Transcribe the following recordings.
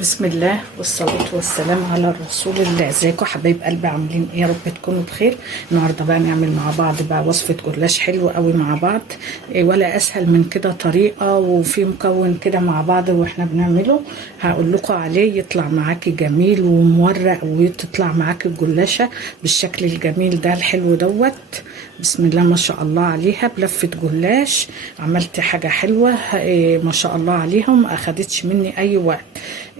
بسم الله والصلاة والسلام على رسول الله. ازيكم حبايب قلبي، عاملين ايه؟ يا رب تكونوا بخير. النهارده بقى نعمل مع بعض بقى وصفة جلاش حلو قوي مع بعض. إيه ولا اسهل من كده طريقة، وفي مكون كده مع بعض واحنا بنعمله هقول لكم عليه، يطلع معاكي جميل ومورق، وتطلع معاكي الجلاشة بالشكل الجميل ده الحلو دوت. بسم الله ما شاء الله عليها، بلفة جلاش عملت حاجة حلوة. إيه ما شاء الله عليهم، ما اخدتش مني اي وقت.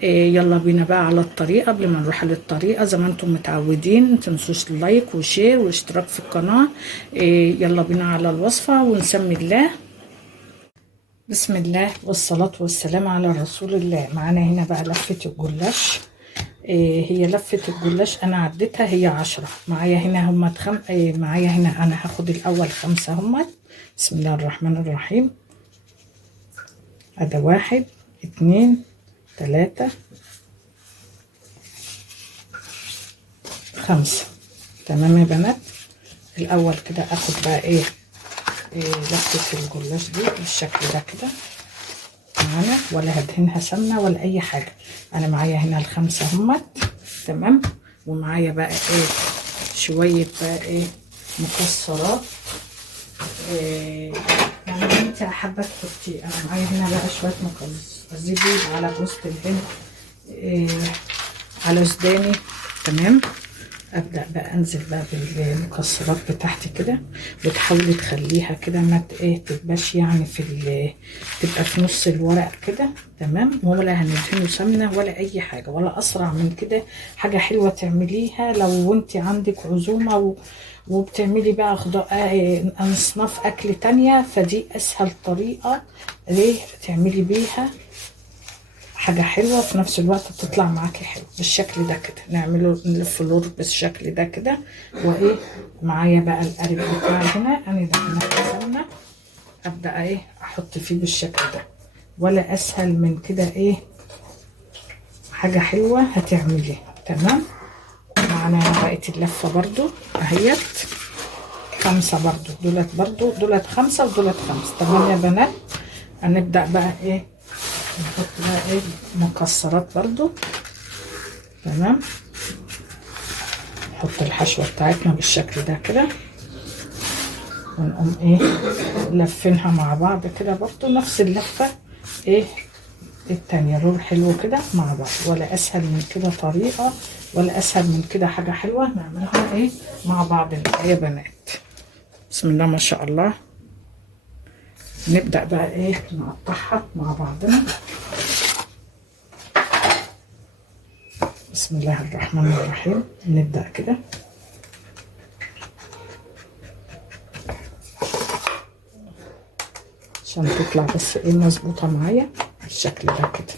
إيه يلا بينا بقى على الطريقة. قبل ما نروح للطريقة زي ما انتم متعودين، متنسوش لايك وشير واشتراك في القناة. إيه يلا بينا على الوصفة ونسمي الله. بسم الله والصلاة والسلام على رسول الله. معانا هنا بقى لفة الجلاش. إيه هي لفة الجلاش انا عديتها، هي 10. معايا هنا هم إيه معايا هنا انا هاخد الاول 5 هم. بسم الله الرحمن الرحيم. ادي 1 2 3 5. تمام يا بنات. الاول كده اخد بقى إيه لفة الجلاش دي بالشكل ده كده معانا، ولا هدهنها سمنة ولا اي حاجة. انا معايا هنا ال5 همت. تمام. ومعايا بقى شوية بقى مكسرات. يعني انت حابة تحطي. انا معايا هنا بقى شوية زبيب على جوز الهند، على سوداني. تمام. ابدا بقى انزل بقى بالمكسرات بتاعتي كده، وتحاولي تخليها كده ما تبقاش يعني تبقى في نص الورق كده. تمام. ولا هندهنه سمنه ولا اي حاجه، ولا اسرع من كده. حاجه حلوه تعمليها لو انت عندك عزومه وبتعملي بقى اصناف اكل تانية، فدي اسهل طريقه ليه تعملي بيها حاجة حلوة في نفس الوقت تطلع معاكي حلو بالشكل ده كده. نعمله نلف اللور بالشكل ده كده. معايا بقى القالب بتاعي هنا، انا ده هنا سمنة. ابدا احط فيه بالشكل ده، ولا اسهل من كده حاجة حلوة هتعمليها. تمام. معانا بقية اللفة برضو اهيت 5 برضو، دولت 5 ودولت 5. تمام يا بنات. هنبدأ بقى نحط بقى مكسرات برضو. تمام. نحط الحشوة بتاعتنا بالشكل ده كده، ونقوم لفينها مع بعض كده برضو نفس اللفة التانية. رول حلو كده مع بعض، ولا اسهل من كده طريقة، ولا اسهل من كده حاجة حلوة نعملها مع بعض يا بنات. بسم الله ما شاء الله. نبدأ بقى نقطعها مع بعضنا. بسم الله الرحمن الرحيم. نبدأ كده عشان تطلع بس مظبوطة معايا بالشكل ده كده،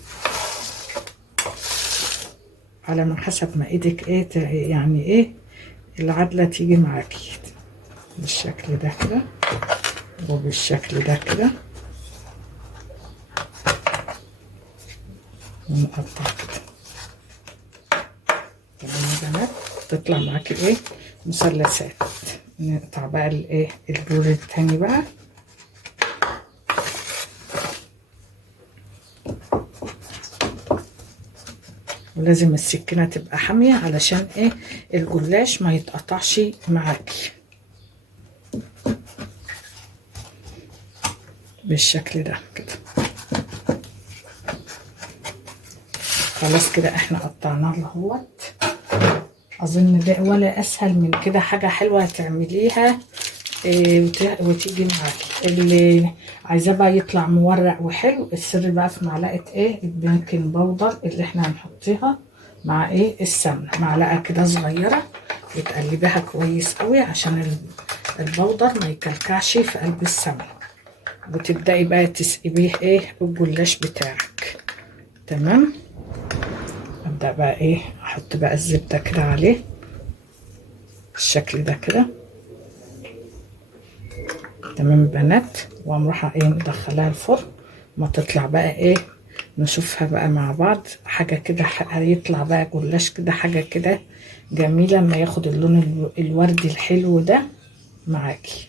على ما حسب ما ايدك يعني العدلة تيجي معاكي بالشكل ده كده وبالشكل ده كده، ونقطع كده. تمام يا بنات. تطلع معاكي مثلثات. نقطع بقى الدور التاني بقى. ولازم السكينة تبقى حامية علشان الجلاش ما يتقطعش معاكي بالشكل ده كده. خلاص كده احنا قطعناه اهوت. اظن ده ولا اسهل من كده حاجة حلوة هتعمليها وتيجي معاكي. اللي عايزاه بقى يطلع مورق وحلو، السر بقى في معلقه البيكنج باودر اللي احنا هنحطيها مع السمنه. معلقه كده صغيره، وتقلبيها كويس قوي عشان البودر ما يكلكعش في قلب السمنه. وتبداي بقى تسقبيه الجلاش بتاعك. تمام. ابدا بقى احط بقى الزبده كده عليه بالشكل ده كده. تمام يا بنات. واقوم رايحه مدخلاها الفرن ما تطلع بقى نشوفها بقى مع بعض. حاجه كده هيطلع بقى جلاش كده حاجه كده جميله لما ياخد اللون الوردي الحلو ده معاكي.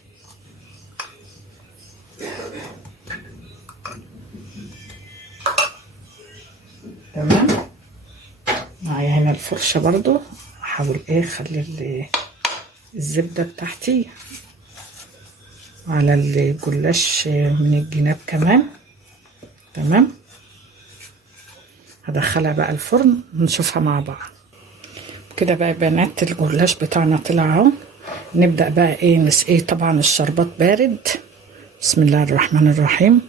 تمام. الفرشة برضو احاول ايه اخلي الزبدة بتاعتي على الجلاش من الجناب كمان. تمام، هدخلها بقى الفرن نشوفها مع بعض. كده بقى يا بنات الجلاش بتاعنا طلع اهو. نبدأ بقى ايه نسقيه. طبعا الشربات بارد. بسم الله الرحمن الرحيم.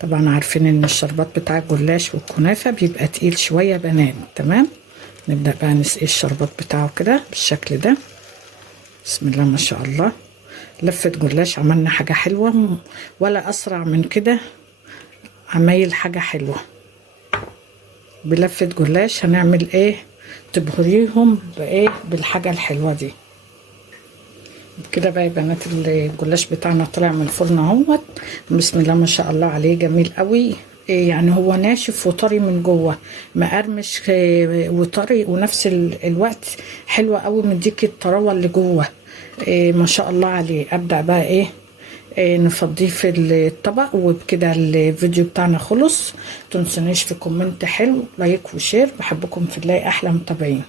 طبعا عارفين ان الشربات بتاع الجلاش والكنافة بيبقى تقيل شوية بنات. تمام، نبدأ بقى نسقي الشربات بتاعه كده بالشكل ده. بسم الله ما شاء الله. لفة جلاش عملنا حاجة حلوة، ولا أسرع من كده عمايل حاجة حلوة. بلفة جلاش هنعمل ايه تبهريهم بايه بالحاجة الحلوة دي. كده بقى يا بنات الجلاش بتاعنا طلع من الفرن اهوت. بسم الله ما شاء الله عليه، جميل قوي. يعني هو ناشف وطري من جوه، مقرمش وطري، ونفس الوقت حلوة قوي، مديكي الطراوة اللي جوه. ما شاء الله عليه. ابدأ بقى ايه نفضيه في الطبق. وبكده الفيديو بتاعنا خلص. متنسونيش في كومنت حلو، لايك وشير. بحبكم في الله، احلى متابعين.